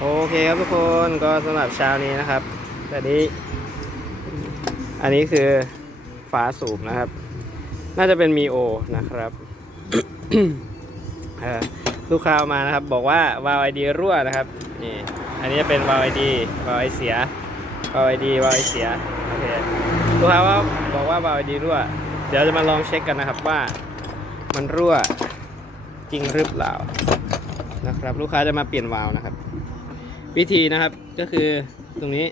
โอเคครับทุกคนก็สำหรับเช้านี้นะครับอันนี้ อันนี้คือฝาสูบนะครับ น่าจะเป็นมีโอนะครับเอ่อลูกค้าเอามานะครับ บอกว่าวาล์วไอดีรั่วนะครับนี่อันนี้จะเป็นวาล์วไอดีวาล์วไอเสียวาล์วไอดีวาล์วไอเสียโอเคลูกค้าว่าบอกว่าวาล์วไอดีรั่ว เดี๋ยวจะมาลองเช็คกันนะครับว่า มันรั่วจริงหรือเปล่านะครับ ลูกค้าจะมาเปลี่ยนวาล์วนะครับ วิธีนะครับก็คือตรงนี้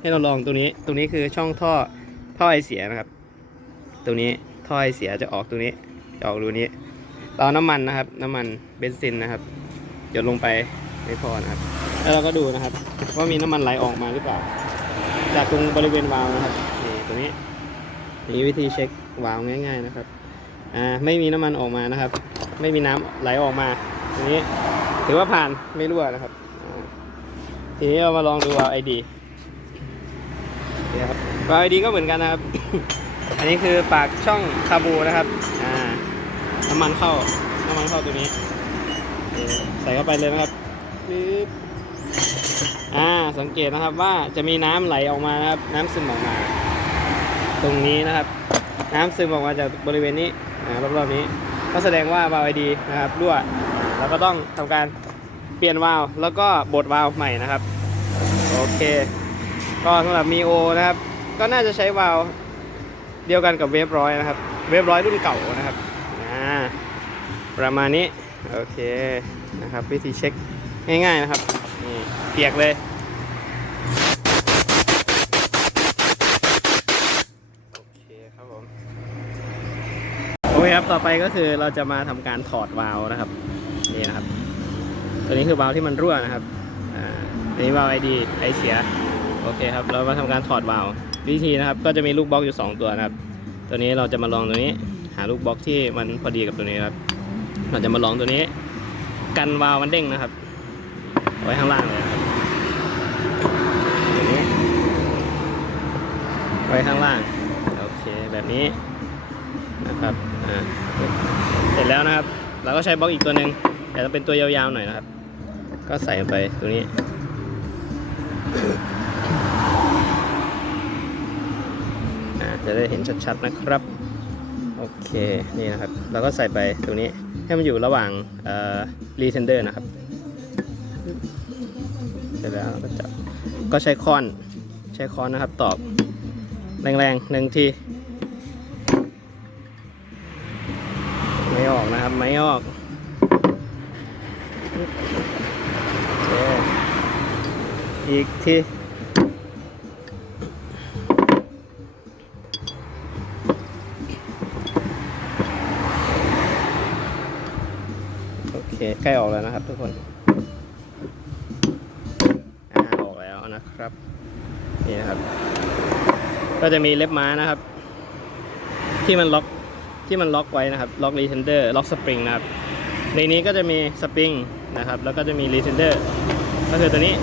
ให้เราลองตรงนี้ ตรงนี้คือช่องท่อท่อไอเสียนะครับ ตรงนี้ท่อไอเสียจะออกตรงนี้จะออกรูนี้เราเอาน้ำมันนะครับ น้ำมันเบนซินนะครับหยดลงไปไม่พอนะครับ แล้วเราก็ดูนะครับ ว่ามีน้ำมันไหลออกมาหรือเปล่า จากตรงบริเวณวาล์วนะครับนี่ตรงนี้นี่วิธีเช็ควาล์วง่าย ๆนะครับอ่าไม่มีน้ำมันออกมานะครับ ไม่มีน้ำไหลออกมาตรงนี้ ถือว่าผ่านไม่รั่วนะครับ ทีนี้เรามาลองดูวาล์วไอดีนี่ครับวาล์วไอดีก็เหมือนกันนะครับ อันนี้คือปากช่องคาบูนะครับอ่าน้ำมันเข้าน้ำมันเข้าตัวนี้ ใส่เข้าไปเลยนะครับปึ๊บอ่าสังเกตนะครับว่าจะมีน้ำไหลออกมานะครับ น้ำซึมออกมา ตรงนี้นะครับ น้ำซึมออกมาจากบริเวณนี้อ่ารอบๆนี้ ก็แสดงว่าวาล์วไอดีนะครับรั่วเราก็ต้องทำการ เปลี่ยนวาล์วแล้วก็บดวาล์วใหม่นะครับ โอเค ก็สำหรับมีโอนะครับ ก็น่าจะใช้วาล์วเดียวกันกับเวฟร้อยนะครับ เวฟร้อยรุ่นเก่านะครับประมาณนี้ โอเคนะครับ วิธีเช็คง่ายๆนะครับนี่เปียกเลยโอเคครับผมโอเคครับต่อไปก็คือเราจะมาทำการถอดวาล์วนะครับ นี่นะครับ ตัวนี้คือวาล์วที่มันรั่วนะครับอ่าตัวนี้วาล์วไอดีไอเสียโอเคครับเรามาทำการถอดวาล์ววิธีนะครับก็จะมีลูกบล็อกอยู่ 2 ตัวนะครับ ตัวนี้เราจะมาลองตัวนี้ หาลูกบล็อกที่มันพอดีกับตัวนี้ครับ เราจะมาลองตัวนี้ กันวาล์วมันเด้งนะครับ ไว้ข้างล่างเลยครับนี้ไว้ข้างล่างโอเคแบบนี้นะครับอ่าเสร็จแล้วนะครับ เราก็ใช้บล็อกอีกตัวหนึ่ง แต่จะเป็นตัวยาวๆหน่อยนะครับ ก็ใส่ไปตัวนี้ จะได้เห็นชัดๆนะครับ โอเค นี่นะครับ เราก็ใส่ไปตรงนี้ให้มันอยู่ระหว่างรีเทนเดอร์นะครับ เสร็จแล้วก็จับก็ใช้ค้อนใช้ค้อนนะครับตอกแรงๆหนึ่งทีไม่ออกนะครับ ไม่ออก อีกทีโอเค ใกล้ออกแล้วนะครับทุกคนอ่าออกแล้วนะครับ นี่นะครับ ก็จะมีเล็บม้านะครับ ที่มันล็อกที่มันล็อกไว้นะครับ ล็อกรีเทนเดอร์ ล็อกสปริงนะครับ ในนี้ก็จะมีสปริง นะครับ แล้วก็จะมีรีเทนเดอร์ก็คือตัวนี้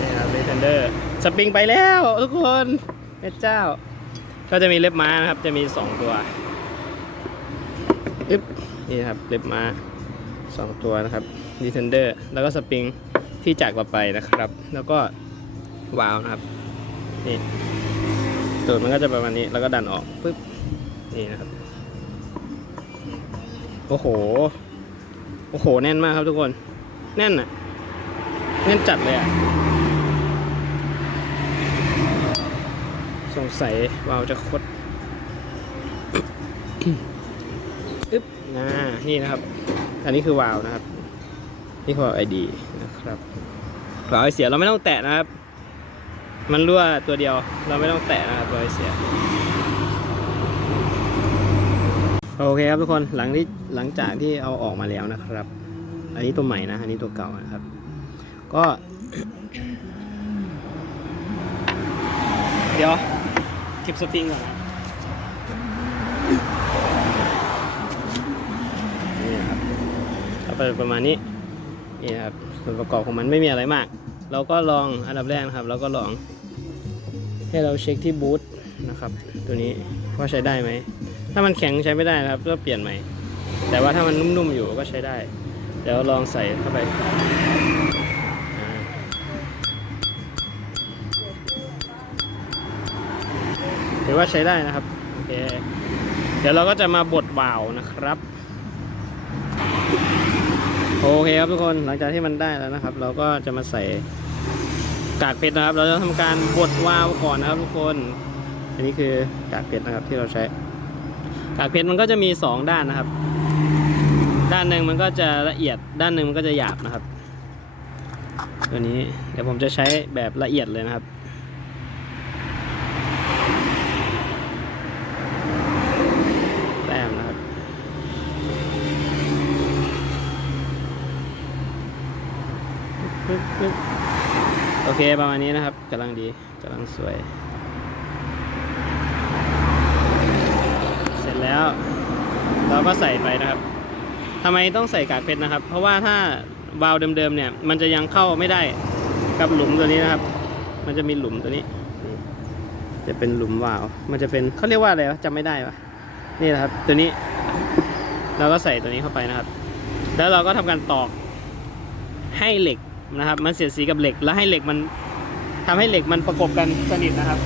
นี่ครับรีเทนเดอร์สปริงไปแล้วทุกคนแม่เจ้า ก็จะมีเล็บม้านะครับ จะมี 2 ตัวอึ๊บนี่ครับเล็บม้าสองตัวนะครับดีเทนเดอร์แล้วก็สปริงที่จากเราไปนะครับ แล้วก็วาล์วนะครับนี่ตูดมันก็จะประมาณนี้แล้วก็ดันออกปึ๊บนี่นะครับ โอ้โห โอ้โห แน่นมากครับทุกคน แน่นอะแน่นจัดเลยอะสงสัยวาวจะคดอึ๊บอ่านี่นะครับ อันนี้คือวาวนะครับ นี่คือวาวไอดีนะครับวาวไอเสียเราไม่ต้องแตะนะครับ มันรั่วตัวเดียว เราไม่ต้องแตะนะครับวาวไอเสีย โอเคครับทุกคนหลังที่หลังจากที่เอาออกมาแล้วนะครับ อันนี้ตัวใหม่นะ อันนี้ตัวเก่านะครับ ก็ เดี๋ยวเก็บสปริงก่อนนะนี่นะครับเอาไปประมาณนี้นี่นะครับส่วนประกอบของมันไม่มีอะไรมาก เราก็ลองอันดับแรกนะครับ เราก็ลองให้เราเช็คที่บูทนะครับ ตัวนี้ว่าใช้ได้ไหม ถ้ามันแข็งใช้ไม่ได้นะครับก็เปลี่ยนใหม่ แต่ว่าถ้ามันนุ่มๆอยู่ก็ใช้ได้ เดี๋ยวลองใส่เข้าไปเดี๋ยวว่าใช้ได้นะครับโอเคเดี๋ยวเราก็จะมาบดวาวนะครับโอเคครับทุกคนหลังจากที่มันได้แล้วนะครับ เราก็จะมาใส่กากเพชรนะครับ เราจะทำการบดวาวก่อนนะครับ ทุกคน อันนี้คือกากเพชรนะครับที่เราใช้ กากเพชรมันก็จะมี 2 ด้านนะครับ ด้านหนึ่งมันก็จะละเอียด ด้านหนึ่งมันก็จะหยาบนะครับ ตัวนี้เดี๋ยวผมจะใช้แบบละเอียดเลยนะครับแต้มนะครับปึ๊บปึ๊บโอเคประมาณนี้นะครับกำลังดีกำลังสวย เสร็จ แล้วเราก็ใส่ไปนะครับทำไมต้องใส่กากเพชรนะครับ เพราะว่าถ้าวาล์วเดิมๆเนี่ย มันจะยังเข้าไม่ได้กับหลุมตัวนี้นะครับ มันจะมีหลุมตัวนี้ จะเป็นหลุมวาล์วมันจะเป็นเขาเรียกว่าอะไรวะจำไม่ได้วะนี่นะครับ ตัวนี้ เราก็ใส่ตัวนี้เข้าไปนะครับ แล้วเราก็ทำการตอกให้เหล็กนะครับ มันเสียดสีกับเหล็ก แล้วให้เหล็กมันทำให้เหล็กมันประกบกันสนิทนะครับ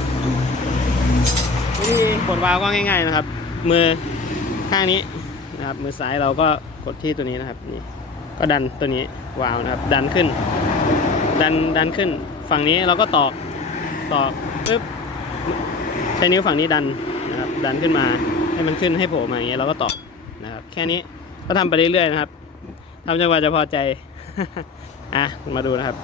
วิธีกดวาล์วก็ง่าย ๆนะครับ มือข้างนี้นะครับ มือซ้ายเราก็กดที่ตัวนี้นะครับนี่ก็ดันตัวนี้วาวนะครับ ดันขึ้น ดันดันขึ้น ฝั่งนี้เราก็ตอกตอกปึ๊บใช้นิ้วฝั่งนี้ดันนะครับ ดันขึ้นมาให้มันขึ้นให้โผล่มาอย่างเงี้ยเราก็ตอกนะครับ แค่นี้ก็ทำไปเรื่อยๆนะครับทำจนกว่าจะพอใจอะมาดูนะครับ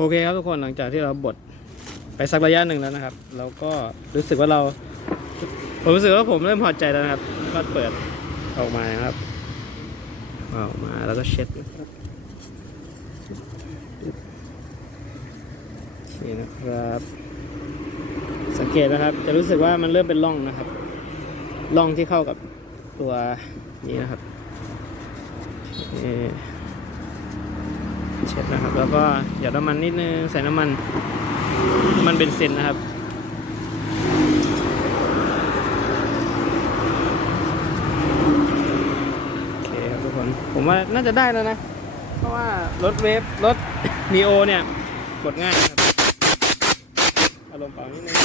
โอเคครับทุกคนหลังจากที่เราบดไปสักระยะหนึ่งแล้วนะครับ เราก็รู้สึกว่าเรา ผมรู้สึกว่าผมเริ่มพอใจแล้วนะครับก็เปิดออกมานะครับออกมาแล้วก็เช็ดนะครับโอเคนะครับ สังเกตนะครับ จะรู้สึกว่ามันเริ่มเป็นร่องนะครับร่องที่เข้ากับตัวนี้นะครับโอ เช็ดนะครับ แล้วก็หยดน้ำมันนิดนึงใส่น้ำมันน้ำมันเบนซินนะครับโอเคครับทุกคนผมว่าน่าจะได้แล้วนะ เพราะว่ารถเวฟรถนีโอเนี่ยกดง่ายนะครับอารมณ์เปล่านิดนึง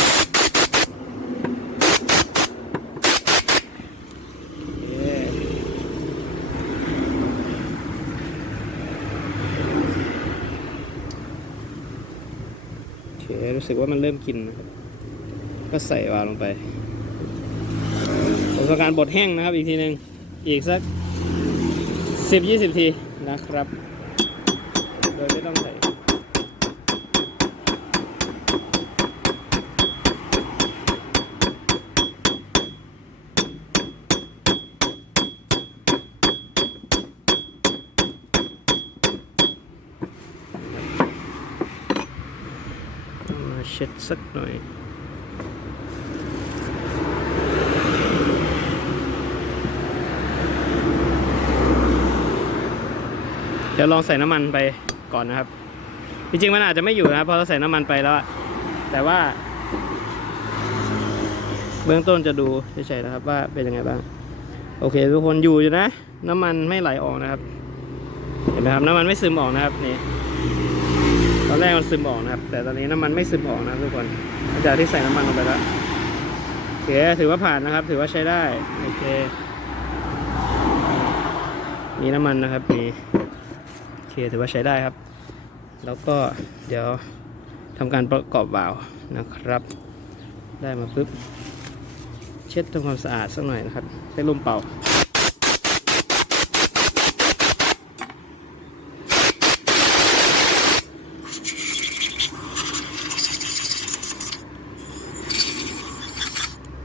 โอเคโอ เครู้สึกว่ามันเริ่มกินนะครับ ก็ใส่วาลลงไปผมทำการบดแห้งนะครับอีกทีหนึ่งอีกสักสิบยี่สิบทีนะครับ โดยไม่ต้องใส่ เช็ดสักหน่อยเดี๋ยวลองใส่น้ำมันไปก่อนนะครับ จริงๆมันอาจจะไม่อยู่นะเพราะเราใส่น้ำมันไปแล้ว แต่ว่า เบื้องต้นจะดูเฉยๆนะครับ ว่าเป็นยังไงบ้าง โอเค ทุกคนอยู่อยู่นะ น้ำมันไม่ไหลออกนะครับ เห็นไหมครับ น้ำมันไม่ซึมออกนะครับนี่ ตอนแรกมันซึมออกนะครับ แต่ตอนนี้น้ำมันไม่ซึมออกนะทุกคนหลังจากที่ใส่น้ำมันลงไปแล้วโอเคถือว่าผ่านนะครับ ถือว่าใช้ได้โอเคมีน้ำมันนะครับมีโอเคถือว่าใช้ได้ครับ แล้วก็เดี๋ยวทำการประกอบวาล์วนะครับ ได้มาปุ๊บ เช็ดทำความสะอาดสักหน่อยนะครับใช้ลมเป่า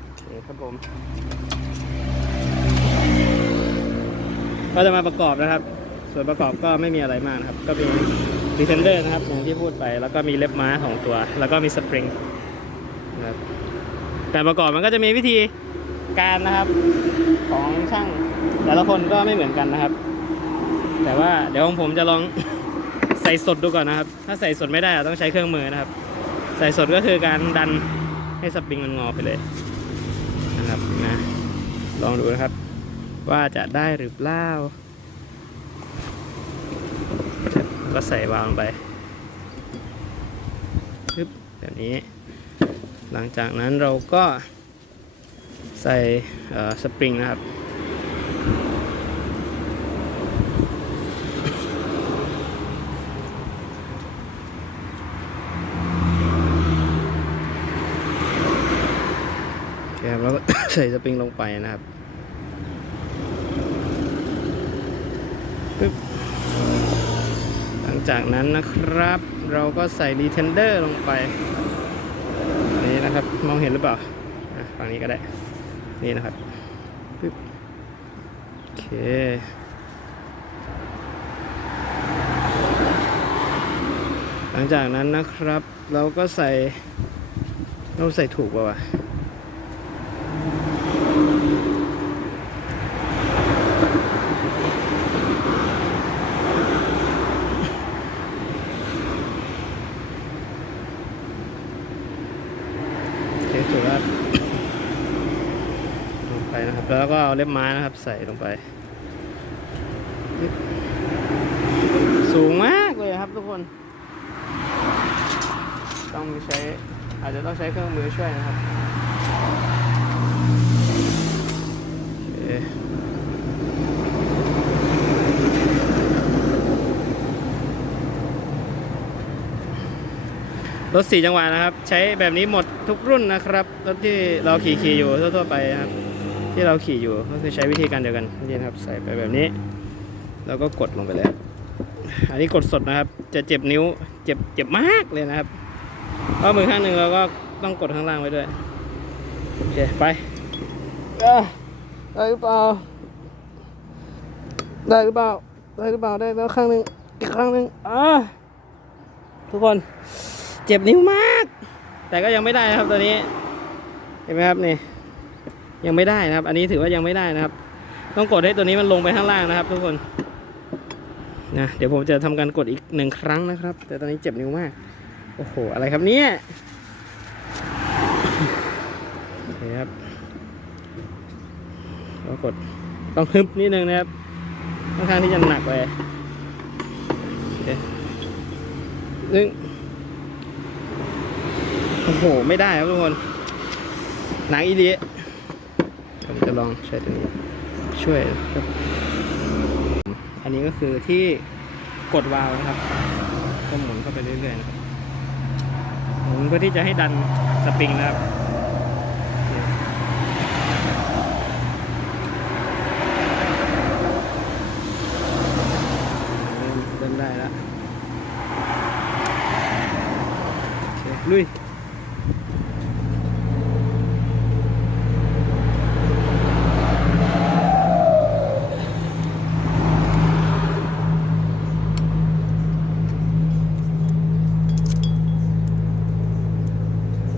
โอเคครับผม ก็จะมาประกอบนะครับ ส่วนประกอบก็ไม่มีอะไรมากนะครับ ก็มีดีเฟนเดอร์นะครับอย่างที่พูดไป แล้วก็มีเล็บม้าของตัว แล้วก็มีสปริงนะครับการประกอบมันก็จะมีวิธีการนะครับของช่าง แต่ละคนก็ไม่เหมือนกันนะครับ แต่ว่าเดี๋ยวของผมจะลองใส่สดดูก่อนนะครับ ถ้าใส่สดไม่ได้ต้องใช้เครื่องมือนะครับ ใส่สดก็คือการดันให้สปริงมันงอไปเลยนะครับนะลองดูนะครับ ว่าจะได้หรือเปล่าก็ใส่วางไปปึ๊บแบบนี้ หลังจากนั้นเราก็ใส่สปริงนะครับ แล้วก็ใส่สปริงลงไปนะครับหลัง จากนั้นนะครับ เราก็ใส่รีเทนเดอร์ลงไปนนี้นะครับมองเห็นหรือเปล่าฝั่งนี้ก็ได้ นี่นะครับปึ๊บโอเคหลังจากนั้นนะครับ เราก็ใส่เราใส่ถูกป่าวะ สถูกแล้วลงไปนะครับ แล้วก็เอาเล็บไม้นะครับ ใส่ลงไป สูงมากเลยครับทุกคน ต้องใช้ อาจจะต้องใช้เครื่องมือช่วยนะครับ โอเค รถสี่จังหวะนะครับ ใช้แบบนี้หมดทุกรุ่นนะครับ รถที่เราขี่ขี่อยู่ทั่วๆไปครับ ที่เราขี่อยู่ก็คือใช้วิธีการเดียวกันนี่นะครับ ใส่ไปแบบนี้ แล้วก็กดลงไปเลยอันนี้กดสดนะครับ จะเจ็บนิ้ว เจ็บเจ็บมากเลยนะครับเพราะมือข้างหนึ่งเราก็ต้องกดข้างล่างไว้ด้วยโอเคไปได้หรือเปล่าได้หรือเปล่าได้หรือเปล่าได้แล้วข้างหนึ่งอีกข้างหนึ่งอ่าทุกคน เจ็บนิ้วมาก แต่ก็ยังไม่ได้นะครับตัวนี้ เห็นไหมครับนี่ ยังไม่ได้นะครับ อันนี้ถือว่ายังไม่ได้นะครับ ต้องกดให้ตัวนี้มันลงไปข้างล่างนะครับ ทุกคนนะเดี๋ยวผมจะทำการกดอีกหนึ่งครั้งนะครับ แต่ตอนนี้เจ็บนิ้วมาก โอ้โห อะไรครับเนี่ยเคครับแล้วกดต้องฮึบนิดนึงนะครับค่อนข้างที่จะหนักเลยโอเคหนึ่ง อ้โห ไม่ได้ครับทุกคน หนักอีเดียผมจะลองใช้ตัวนี้ ช่วยครับ อันนี้ก็คือที่กดวาล์วนะครับก็หมุนเข้าไปเรื่อยๆนะครับหมุนเพื่อที่จะให้ดันสปริงนะครับเริ่มได้แล้วลุย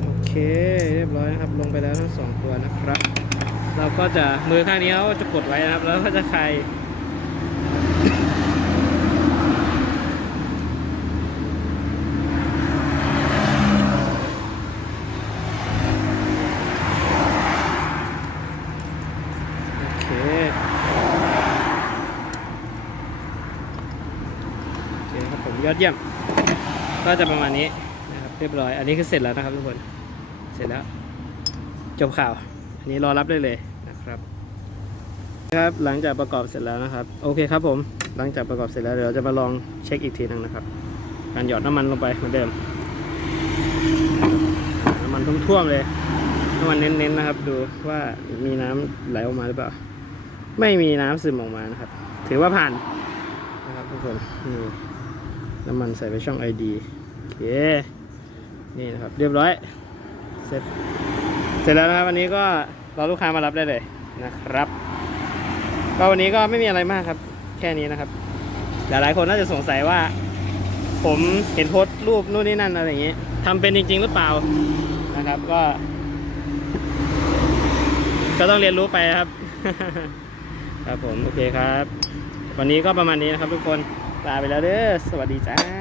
โอเค เรียบร้อยนะครับ ลงไปแล้วทั้งสองตัวนะครับ เราก็ จะมือข้างนี้เขาจะกดไว้นะครับ แล้วก็จะคลายเคโอเคครับผมยอดเยี่ยม ก็จะประมาณนี้นะครับเรียบร้อย อันนี้คือเสร็จแล้วนะครับทุกคน เสร็จแล้ว จบข่าว อันนี้รอรับได้เลย ครับ ครับหลังจากประกอบเสร็จแล้วนะครับ โอเคครับผมหลังจากประกอบเสร็จแล้วเดี๋ยวเราจะมาลองเช็คอีกทีนึงนะครับ การหยอดน้ำมันลงไปเหมือนเดิมน้ำมันท่วมๆเลยน้ำมันเน้นๆนะครับ ดูว่ามีน้ำไหลออกมาหรือเปล่า ไม่มีน้ำซึมออกมานะครับ ถือว่าผ่านนะครับทุกคนนี่น้ำมันใส่ไปช่อง ID โอเคนี่นะครับ เรียบร้อย เสร็จ เสร็จแล้วนะครับวันนี้ก็ รอลูกค้ามารับได้เลยนะครับ ก็วันนี้ก็ไม่มีอะไรมากครับ แค่นี้นะครับ หลายๆคนน่าจะสงสัยว่า ผมเห็นโพสต์รูปนู่นนี่นั่นอะไรอย่างนี้ทำเป็นจริง ๆ หรือเปล่านะครับ ก็ ก็ต้องเรียนรู้ไปครับ ครับผมโอเคครับ วันนี้ก็ประมาณนี้นะครับทุกคนลาไปแล้วเด้อสวัสดีจ้า